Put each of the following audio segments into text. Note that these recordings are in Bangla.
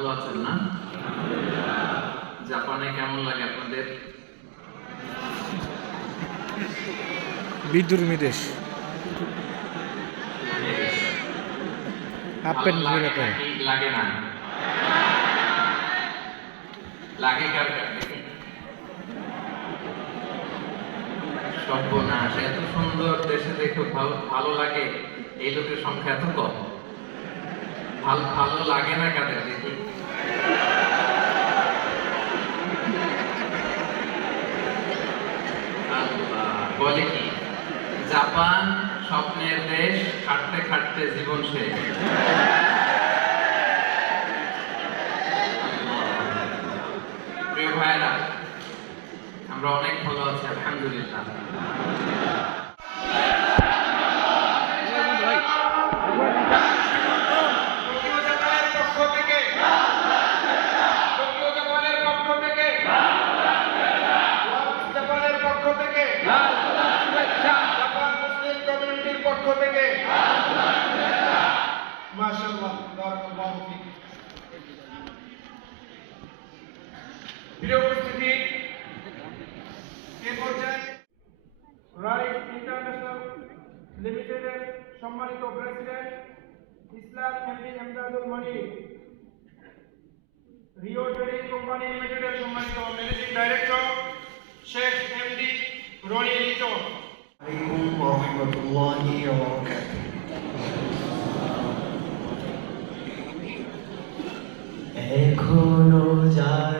ভালো আছেন না? জাপানে কেমন লাগে আপনাদের? বিদ্যুর্মী দেশ লাগে না? লাগে কার সর্বনাশ এত সুন্দর দেশে দেখো ভালো লাগে। এই লোকের সংখ্যা এত কম। ভালো ভালো লাগে না কাদের দেখি বলে কি? জাপান স্বপ্নের দেশ, খাটতে খাটতে জীবন শেষ। প্রিয় ভাইরা আমরা অনেক ভালো আছি, আলহামদুলিল্লাহ। রিও ট্রেডিং কোম্পানি লিমিটেডের সম্মানিত managing director Sheikh MD Roni লিটো আলাইকুম ওয়া রাহমাতুল্লাহি ওয়া বারাকাতুহু। এখনও যায়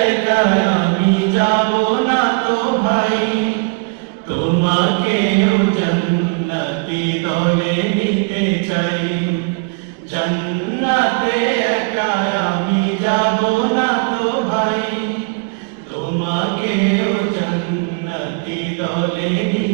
দলে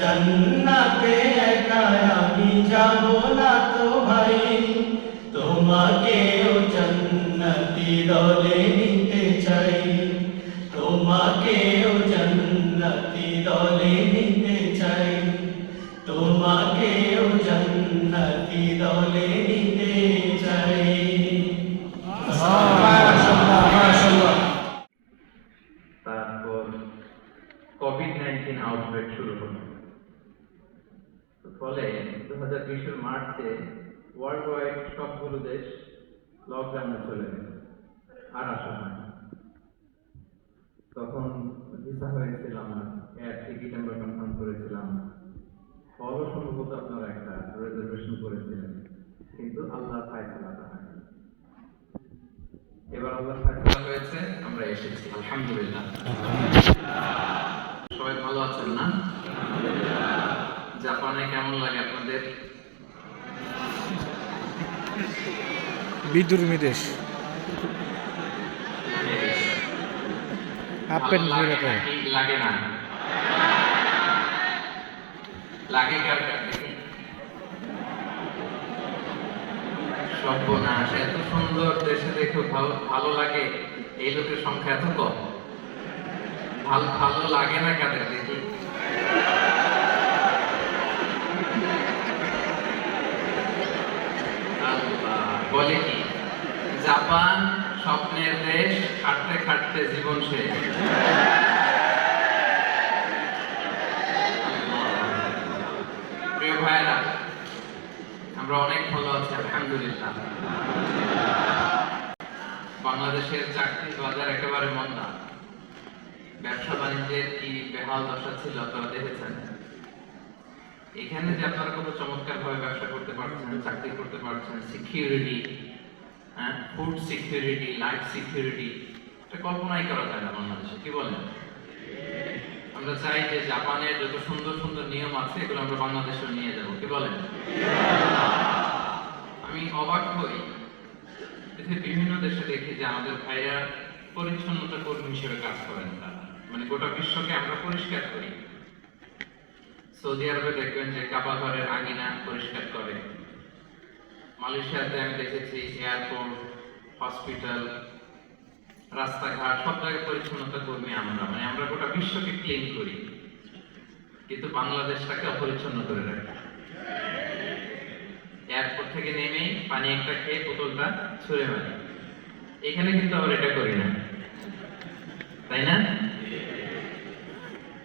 जन्नते রিজার্ভেশন করেছিলেন। কিন্তু আল্লাহ ফায়সালাটা হয়নি এবার আল্লাহ ফায়সালা হয়েছে আমরা এসেছি আলহামদুলিল্লাহ। সবাই ভালো আছেন না? জাপানে কেমন লাগে আপনাদের? বিদুর্মী দেশ। পরে। লাগে না। লাগে কার কার দেখি সর্বনাশ। এত সুন্দর দেশে দেখে ভালো লাগে? এই লোকের সংখ্যা এত কম। ভালো ভালো লাগে না কাদের দেখি? বলে কি? জাপান স্বপ্নের দেশ, খাটতে খাটতে জীবন শেষ প্রিয় ভাইরা আমরা অনেক ভালো আছি বাংলাদেশের চাকরির বাজার একেবারে মন্দা। ব্যবসা বাণিজ্যের কি বেহাল দশা ছিল আপনারা দেখেছেন? এখানে যে আপনারা কত চমৎকার ভাবে ব্যবসা করতে পারছেন, চাকরি করতে পারছেন সিকিউরিটি হ্যাঁ? ফুড সিকিউরিটি লাইফ সিকিউরিটি এটা কল্পনাই করা যায় না বাংলাদেশে। কি বলেন? আমরা চাই যে জাপানের যত সুন্দর সুন্দর নিয়ম আছে, এগুলো আমরা বাংলাদেশে নিয়ে যাব। কি বলেন? আমি অবাক হই। পৃথিবীর বিভিন্ন দেশে দেখি যে আমাদের ভাইরা পরিচ্ছন্নতা কর্মী হিসেবে কাজ করেন তারা মানে গোটা বিশ্বকে আমরা পরিষ্কার করি। সৌদি আরবে দেখবেন যে কাবা ঘরের আঙিনা পরিষ্কার করে। মালয়েশিয়াতে আমি দেখেছি এয়ারপোর্ট, হসপিটাল, রাস্তাঘাট, সব জায়গায় পরিচ্ছন্নতা কর্মী আমরা। মানে আমরা গোটা বিশ্বকে ক্লিন করি। কিন্তু বাংলাদেশটাকে অপরিচ্ছন্ন করে রাখি। থেকে নেমেই পানি একটা খেয়ে বোতলটা ছুঁড়ে মারি। এখানে কিন্তু আমরা এটা করি না। তাই না?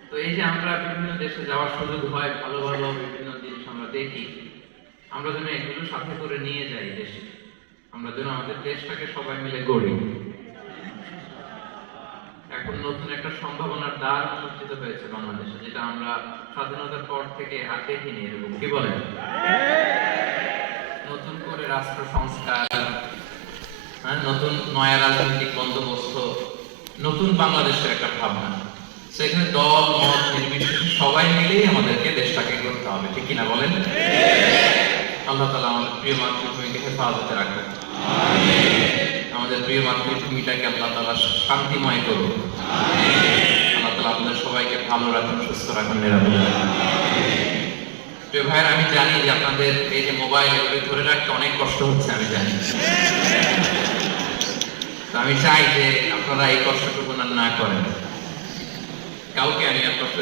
তো এই যে আমরা বিভিন্ন দেশে যাওয়ার সুযোগ হয়, ভালো ভালো বিভিন্ন জিনিস আমরা দেখি, আমরা যেন এগুলো সাথে করে নিয়ে যাই দেশে। আমরা যেন আমাদের দেশটাকে সবাই মিলে গড়ি। এখন নতুন একটা সম্ভাবনার দ্বার উন্মোচিত হয়েছে বাংলাদেশে, যেটা আমরা স্বাধীনতার পর থেকে আর দেখিনি এরকম। কি বলেন? নতুন করে রাষ্ট্র সংস্কার হ্যাঁ, নতুন নয়া রাজনৈতিক বন্দোবস্ত নতুন বাংলাদেশের একটা ভাবনা। সেখানে দল মত নির্বিশেষে সবাই মিলেই আমাদেরকে দেশটাকে করতে হবে ঠিক কিনা বলেন? আল্লাহ তালা আমাদের প্রিয় মাতৃভূমিকে হেফাজতে রাখবেন আমাদের প্রিয় মাতৃভূমিটাকে আল্লাহ তালা শান্তিময় করুন আল্লাহ তালা আমাদের সবাইকে ভালো রাখুন সুস্থ রাখুন নিরাপদ রাখুন। ভাইয়ের, আমি জানি যে আপনাদের এই যে মোবাইল এগুলো ধরে রাখতে অনেক কষ্ট হচ্ছে, আমি জানি। তো আমি চাই যে আপনারা এই কষ্টটুকু না করেন। কাউকে আমি আর কষ্ট